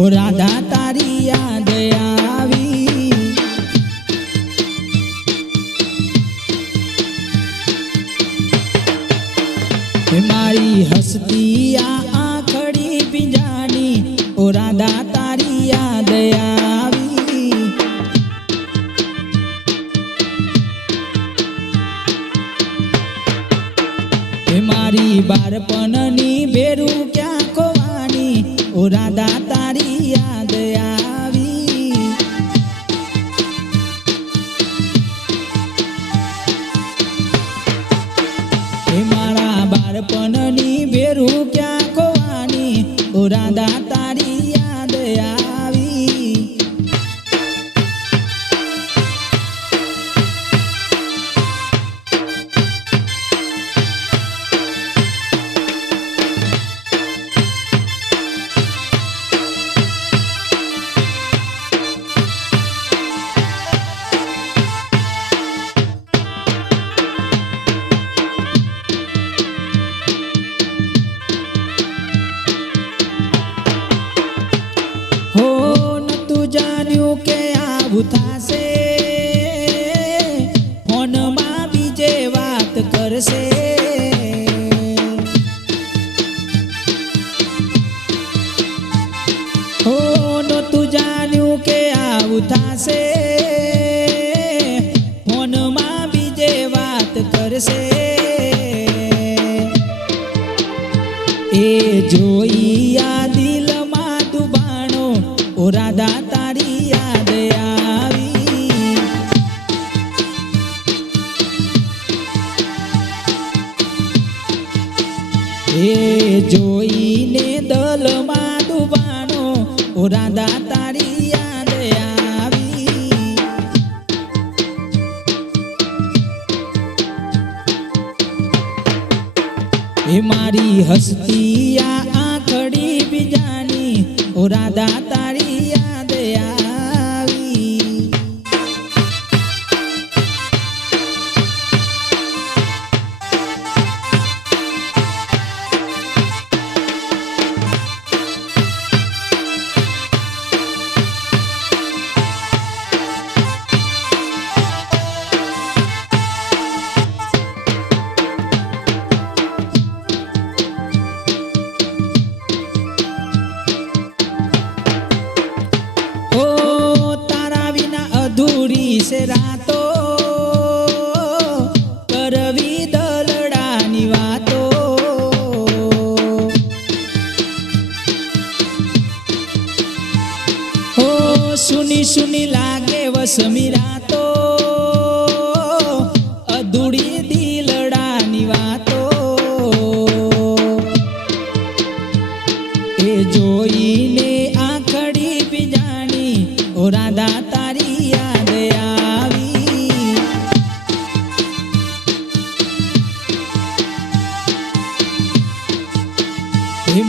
ओ राधा तारी याद आवी। मारी हसती आखड़ी पिंजानी ओ राधा तारी याद आवी। मारी बारपणनी बेरू क्या खोवानी ओ राधा तारी याद आवी। मारा बारपणनी बेरू क्या खोवानी ओ राधा तारी याद आवी। हो न तू जान्यू के आવું થાશે ફોનમાં બીજે વાત કરશે। हो न तू जान्यू के આવું થાશે ફોનમાં બીજે વાત કરશે। એ જોઈ આ દિલમાં દુબાણો ओ राधा तारी याद आवी। ए जोईने दलमा डूबाणो ओ राधा तारी याद आवी। ए मारी हसती आखड़ी बीजानी ओ राधा तारी याद आवी। अधूरी से रातो करवी दलडानी वातो। हो सुनी सुनी लागे वसमी रातो अधूरी दिलडानी वातो। ए जोईने आखड़ी बीजानी ओ राधा तारी याद आवी।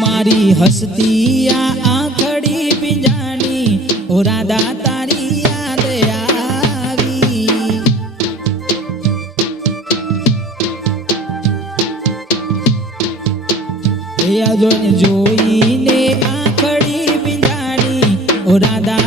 मारी हसती आखड़ी बीजानी ओ राधा तारी याद आवी। जोईने आखड़ी बीजानी ओ राधा